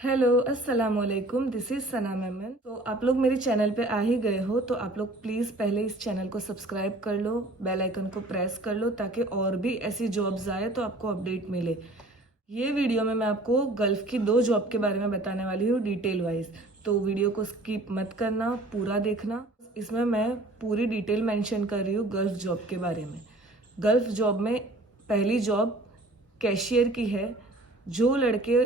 Hello अस्सलाम वालेकुम, this is सना मेमन। तो आप लोग मेरे चैनल पे आ ही गए हो तो आप लोग प्लीज़ पहले इस चैनल को सब्सक्राइब कर लो, बेल आइकन को प्रेस कर लो ताकि और भी ऐसी जॉब्स आए तो आपको अपडेट मिले। ये वीडियो में मैं आपको गल्फ़ की 2 जॉब के बारे में बताने वाली हूँ डिटेल वाइज, तो वीडियो को स्किप मत करना, पूरा देखना। इसमें मैं पूरी डिटेल मेंशन कर रही हूँ गल्फ़ जॉब के बारे में। गल्फ़ जॉब में पहली जॉब कैशियर की है। जो लड़के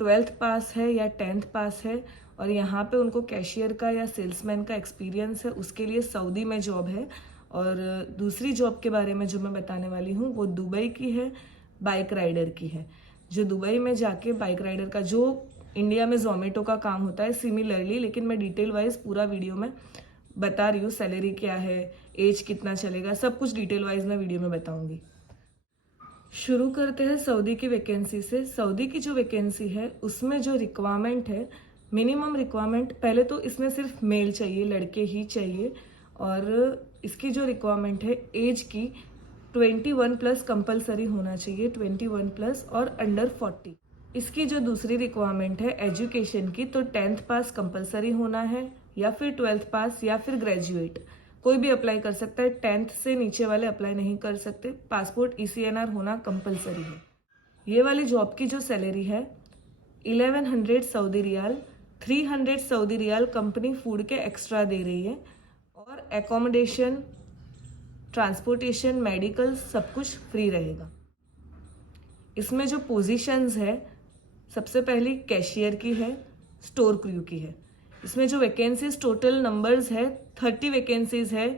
12th पास है या 10th पास है और यहाँ पे उनको कैशियर का या सेल्समैन का एक्सपीरियंस है, उसके लिए सऊदी में जॉब है। और दूसरी जॉब के बारे में जो मैं बताने वाली हूँ वो दुबई की है, बाइक राइडर की है। जो दुबई में जाके बाइक राइडर का जो इंडिया में जोमेटो का काम होता है सिमिलरली, लेकिन मैं डिटेल वाइज पूरा वीडियो में बता रही हूँ। सैलरी क्या है, एज कितना चलेगा, सब कुछ डिटेल वाइज मैं वीडियो में बताऊंगी। शुरू करते हैं सऊदी की वैकेंसी से। सऊदी की जो वैकेंसी है उसमें जो रिक्वायरमेंट है, मिनिमम रिक्वायरमेंट, पहले तो इसमें सिर्फ मेल चाहिए, लड़के ही चाहिए। और इसकी जो रिक्वायरमेंट है एज की 21 प्लस कंपलसरी होना चाहिए, 21 प्लस और अंडर 40। इसकी जो दूसरी रिक्वायरमेंट है एजुकेशन की, तो 10th पास कंपलसरी होना है या फिर 12th पास या फिर ग्रेजुएट, कोई भी अप्लाई कर सकता है। 10th से नीचे वाले अप्लाई नहीं कर सकते। पासपोर्ट ECNR होना कंपलसरी है। ये वाली जॉब की जो सैलरी है 1100 Saudi riyal, 300 Saudi riyal company food के एक्स्ट्रा दे रही है और एकोमोडेशन, ट्रांसपोर्टेशन, मेडिकल सब कुछ फ्री रहेगा। इसमें जो पोजीशंस है, सबसे पहली कैशियर की है, स्टोर क्रू की है। इसमें जो वैकेंसीज टोटल नंबर्स है 30 वैकेंसीज है,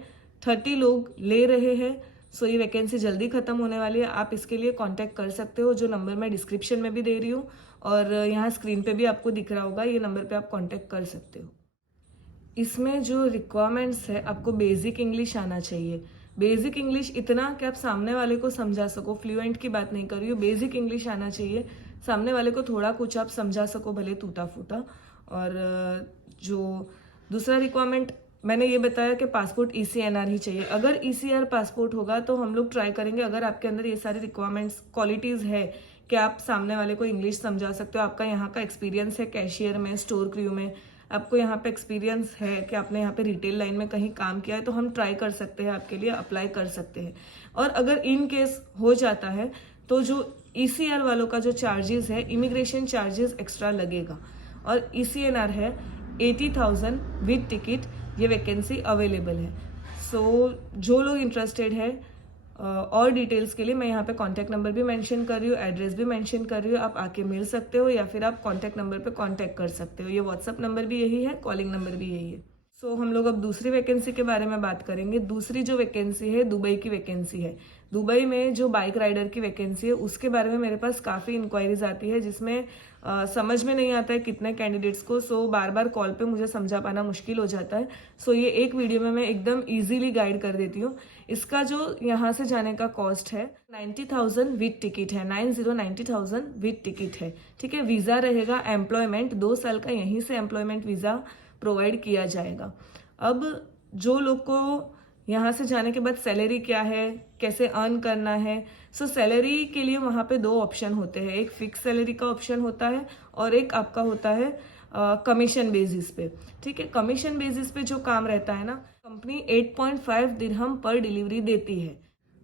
30 लोग ले रहे हैं। सो ये वैकेंसी जल्दी खत्म होने वाली है। आप इसके लिए कांटेक्ट कर सकते हो, जो नंबर मैं डिस्क्रिप्शन में भी दे रही हूँ और यहाँ स्क्रीन पे भी आपको दिख रहा होगा, ये नंबर पे आप कांटेक्ट कर सकते हो। इसमें जो रिक्वायरमेंट्स है, आपको बेसिक इंग्लिश आना चाहिए। बेसिक इंग्लिश इतना कि आप सामने वाले को समझा सको, फ्लुएंट की बात नहीं कर रही हूँ, बेसिक इंग्लिश आना चाहिए, सामने वाले को थोड़ा कुछ आप समझा सको, भले टूटा फूटा। और जो दूसरा रिक्वायरमेंट मैंने ये बताया कि पासपोर्ट ECNR ही चाहिए। अगर ECR पासपोर्ट होगा तो हम लोग ट्राई करेंगे, अगर आपके अंदर ये सारी रिक्वायरमेंट्स क्वालिटीज़ है कि आप सामने वाले को इंग्लिश समझा सकते हो, आपका यहाँ का एक्सपीरियंस है कैशियर में, स्टोर क्रू में, आपको यहाँ पे एक्सपीरियंस है कि आपने यहाँ पे रिटेल लाइन में कहीं काम किया है, तो हम ट्राई कर सकते हैं, आपके लिए अप्लाई कर सकते हैं। और अगर इन केस हो जाता है तो जो ECR वालों का जो चार्जेस है, इमिग्रेशन चार्जेस एक्स्ट्रा लगेगा। और ECNR है 80,000 विद टिकट। ये वैकेंसी अवेलेबल है। सो जो लोग इंटरेस्टेड है, और डिटेल्स के लिए मैं यहाँ पे कांटेक्ट नंबर भी मेंशन कर रही हूँ, एड्रेस भी मेंशन कर रही हूँ, आप आके मिल सकते हो या फिर आप कांटेक्ट नंबर पे कांटेक्ट कर सकते हो। ये व्हाट्सअप नंबर भी यही है, कॉलिंग नंबर भी यही है। सो हम लोग अब दूसरी वैकेंसी के बारे में बात करेंगे। दूसरी जो वैकेंसी है दुबई की वैकेंसी है। दुबई में जो बाइक राइडर की वैकेंसी है उसके बारे में मेरे पास काफ़ी इंक्वायरीज आती है, जिसमें समझ में नहीं आता है कितने कैंडिडेट्स को। सो बार बार कॉल पे मुझे समझा पाना मुश्किल हो जाता है। सो ये एक वीडियो में मैं एकदम ईजिली गाइड कर देती हूँ। इसका जो यहाँ से जाने का कॉस्ट है 90,000 विद टिकट है, 90,000 विद टिकट है। ठीक है, वीज़ा रहेगा एम्प्लॉयमेंट, 2 साल का यहीं से एम्प्लॉयमेंट वीज़ा प्रोवाइड किया जाएगा। अब जो लोग को यहाँ से जाने के बाद सैलरी क्या है, कैसे अर्न करना है, सो सैलरी के लिए वहाँ पे 2 ऑप्शन होते हैं। एक फिक्स सैलरी का ऑप्शन होता है और एक आपका होता है कमीशन बेसिस पे। ठीक है, कमीशन बेसिस पे जो काम रहता है ना, कंपनी 8.5 दिरहम पर डिलीवरी देती है।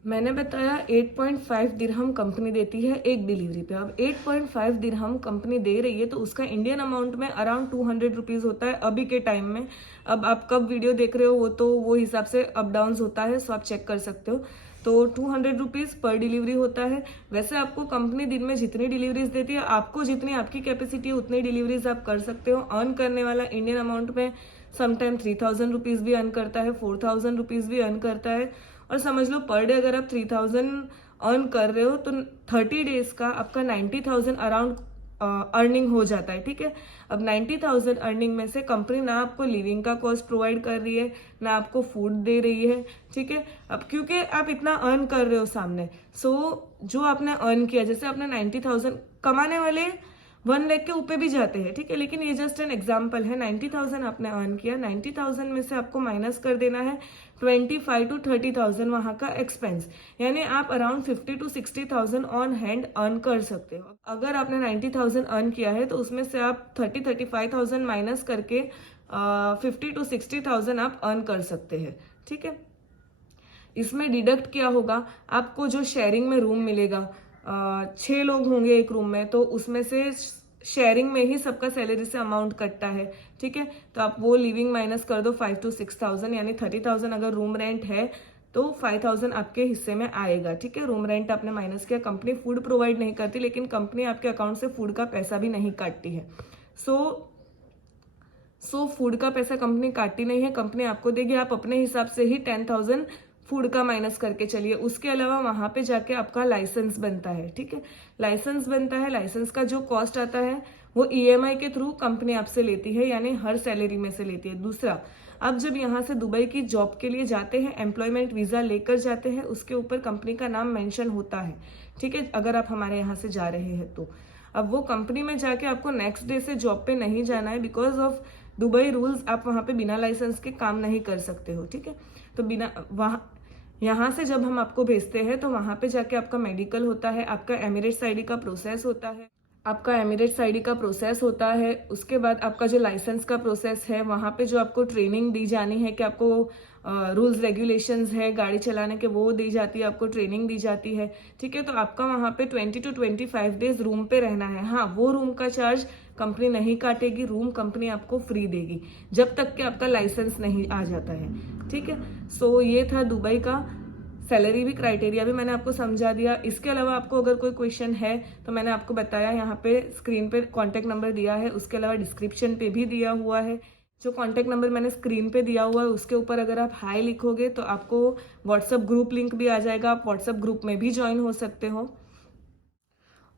मैंने बताया 8.5 दिरहम कंपनी देती है एक डिलीवरी पे। अब 8.5 दिरहम कंपनी दे रही है तो उसका इंडियन अमाउंट में अराउंड 200 रुपीज़ होता है अभी के टाइम में। अब आप कब वीडियो देख रहे हो वो तो वो हिसाब से अप डाउन होता है, सो आप चेक कर सकते हो। तो 200 रुपीज़ पर डिलीवरी होता है। वैसे आपको कंपनी दिन में जितनी डिलीवरीज देती है, आपको जितनी आपकी कैपेसिटी है उतनी डिलीवरीज आप कर सकते हो। अर्न करने वाला इंडियन अमाउंट में समटाइम 3,000 रुपीज़ भी अर्न करता है, 4,000 रुपीज़ भी अर्न करता है। और समझ लो पर डे अगर आप 3,000 अर्न कर रहे हो तो 30 डेज का आपका 90,000 अराउंड अर्निंग हो जाता है। ठीक है, अब 90,000 अर्निंग में से कंपनी ना आपको लिविंग का कॉस्ट प्रोवाइड कर रही है, ना आपको फूड दे रही है। ठीक है, अब क्योंकि आप इतना अर्न कर रहे हो सामने, सो जो आपने अर्न किया, जैसे आपने 90,000, कमाने वाले 1 लाख के ऊपर भी जाते हैं, ठीक है, लेकिन ये जस्ट एन एग्जाम्पल है। 90,000 आपने अर्न किया, 90,000 में से आपको माइनस कर देना है 25 to 30,000 वहां का एक्सपेंस, यानी आप around 50 to 60,000 on hand earn कर सकते हो। अगर आपने 90,000 अर्न किया है तो उसमें से आप 35,000 माइनस करके 50 to 60,000 आप अर्न कर सकते हैं, ठीक है। इसमें डिडक्ट क्या होगा, आपको जो शेयरिंग में रूम मिलेगा, 6 लोग होंगे एक रूम में, तो उसमें से शेयरिंग में ही सबका सैलरी से अमाउंट कटता है, ठीक है। तो आप वो लिविंग माइनस कर दो 5 to 6,000, यानी 30,000 अगर रूम रेंट है तो 5,000 आपके हिस्से में आएगा, ठीक है। रूम रेंट आपने माइनस किया। कंपनी फूड प्रोवाइड नहीं करती, लेकिन कंपनी आपके अकाउंट से फूड का पैसा भी नहीं काटती है। सो फूड का पैसा कंपनी काटती नहीं है, कंपनी आपको देगी। आप अपने हिसाब से ही 10,000 फूड का माइनस करके चलिए। उसके अलावा वहां पे जाके आपका लाइसेंस बनता है, ठीक है। लाइसेंस बनता है, लाइसेंस का जो कॉस्ट आता है वो ईएमआई के थ्रू कंपनी आपसे लेती है, यानी हर सैलरी में से लेती है। दूसरा, आप जब यहाँ से दुबई की जॉब के लिए जाते हैं, एम्प्लॉयमेंट वीजा लेकर जाते हैं, उसके ऊपर कंपनी का नाम मेंशन होता है, ठीक है, अगर आप हमारे यहाँ से जा रहे हैं तो। अब वो कंपनी में जाके आपको नेक्स्ट डे से जॉब पे नहीं जाना है, बिकॉज ऑफ दुबई रूल्स। आप वहां पे बिना लाइसेंस के काम नहीं कर सकते हो, ठीक है। तो बिना यहाँ से जब हम आपको भेजते हैं तो वहां पे जाके आपका मेडिकल होता है, आपका एमिरेट्स आईडी का प्रोसेस होता है, उसके बाद आपका जो लाइसेंस का प्रोसेस है, वहां पे जो आपको ट्रेनिंग दी जानी है कि आपको रूल्स रेगुलेशंस है गाड़ी चलाने के, वो दी जाती है, आपको ट्रेनिंग दी जाती है, ठीक है। तो आपका वहां पे 20 to 25 डेज रूम पे रहना है। हाँ, वो रूम का चार्ज कंपनी नहीं काटेगी, रूम कंपनी आपको फ्री देगी जब तक कि आपका लाइसेंस नहीं आ जाता है, ठीक है। सो ये था दुबई का सैलरी भी, क्राइटेरिया भी मैंने आपको समझा दिया। इसके अलावा आपको अगर कोई क्वेश्चन है तो मैंने आपको बताया, यहाँ पे स्क्रीन पे कॉन्टेक्ट नंबर दिया है, उसके अलावा डिस्क्रिप्शन पे भी दिया हुआ है। जो कॉन्टेक्ट नंबर मैंने स्क्रीन पे दिया हुआ है उसके ऊपर अगर आप हाई लिखोगे तो आपको व्हाट्सएप ग्रुप लिंक भी आ जाएगा, आप व्हाट्सएप ग्रुप में भी ज्वाइन हो सकते हो।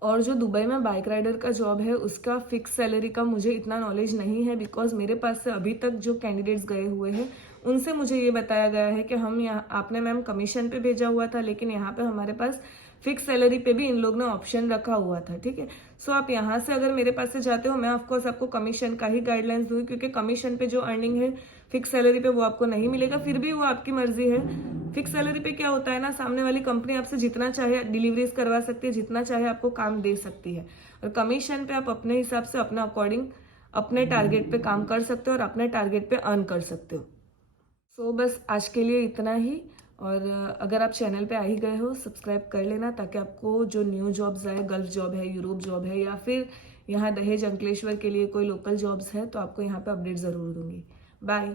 और जो दुबई में बाइक राइडर का जॉब है उसका फिक्स सैलरी का मुझे इतना नॉलेज नहीं है, बिकॉज मेरे पास से अभी तक जो कैंडिडेट्स गए हुए हैं उनसे मुझे ये बताया गया है कि हम यहाँ, आपने मैम कमीशन पे भेजा हुआ था, लेकिन यहाँ पे हमारे पास फिक्स सैलरी पे भी इन लोग ने ऑप्शन रखा हुआ था, ठीक है। सो आप यहाँ से अगर मेरे पास से जाते हो, मैं ऑफकोर्स आपको कमीशन का ही गाइडलाइंस दूंगी, क्योंकि कमीशन पे जो अर्निंग है फिक्स सैलरी पे वो आपको नहीं मिलेगा। फिर भी वो आपकी मर्जी है। फिक्स सैलरी पे क्या होता है ना, सामने वाली कंपनी आपसे जितना चाहे डिलीवरीज करवा सकती है, जितना चाहे आपको काम दे सकती है। और कमीशन पे आप अपने हिसाब से अपना अकॉर्डिंग अपने टारगेट पे काम कर सकते हो और अपने टारगेट पे अर्न कर सकते हो। सो बस आज के लिए इतना ही। और अगर आप चैनल पे आ ही गए हो, सब्सक्राइब कर लेना, ताकि आपको जो न्यू जॉब्स आए, गल्फ जॉब है, यूरोप जॉब है, या फिर यहाँ दहेज अंकलेश्वर के लिए कोई लोकल जॉब्स है, तो आपको यहाँ पे अपडेट ज़रूर दूंगी। बाय।